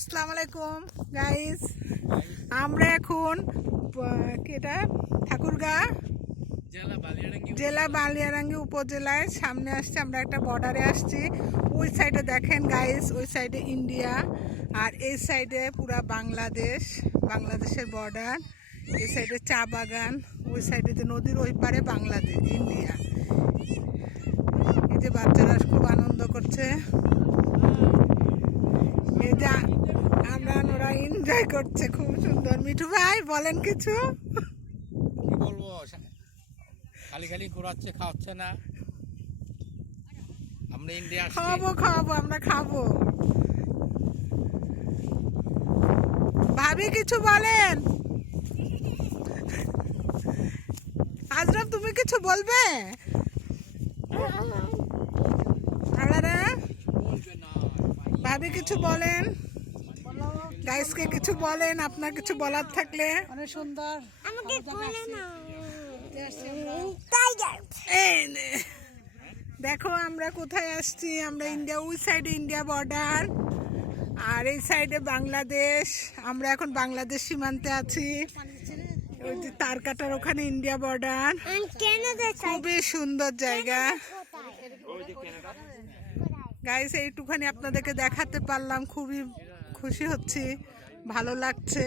আসসালামু আলাইকুম গাইস, আমরা এখন এটা ঠাকুরগাঁ জেলা বালিয়ারাঙ্গি উপজেলায় সামনে আসছি। আমরা একটা বর্ডারে আসছি। ওই সাইডে দেখেন গাইস, ওই সাইডে ইন্ডিয়া আর এই সাইডে পুরা বাংলাদেশের বর্ডার। এই সাইডে চা বাগান, ওই সাইডে যে নদীর ওই পারে বাংলাদেশ ইন্ডিয়া। এই যে বাচ্চারা খুব আনন্দ করছে, এই যে ওরা এনজয় করছে, খুব সুন্দর। মিঠু ভাই বলেন কিছু। কি বলবো, খালি খালি ঘোরাচ্ছে, খাওয়াচ্ছে না। আমরা ইন্ডিয়া খাওয়াবো, আমরা খাবো। ভাবি কিছু বলেন। আজরাব তুমি কিছু বলবে? ভাবি কিছু বলেন, গাইসকে কিছু বলেন, আপনার কিছু বলার থাকলে। অনেক সুন্দর। দেখো আমরা কোথায় আসছি। আমরা ইন্ডিয়া, ওই সাইডে ইন্ডিয়া বর্ডার আর এই সাইডে বাংলাদেশ। আমরা এখন বাংলাদেশ সীমান্তে আছি। ওই যে তার কাটার ওখানে ইন্ডিয়া বর্ডার। খুবই সুন্দর জায়গা গাইস। এইটুখানি আপনাদেরকে দেখাতে পারলাম, খুবই খুশি হচ্ছি, ভালো লাগছে।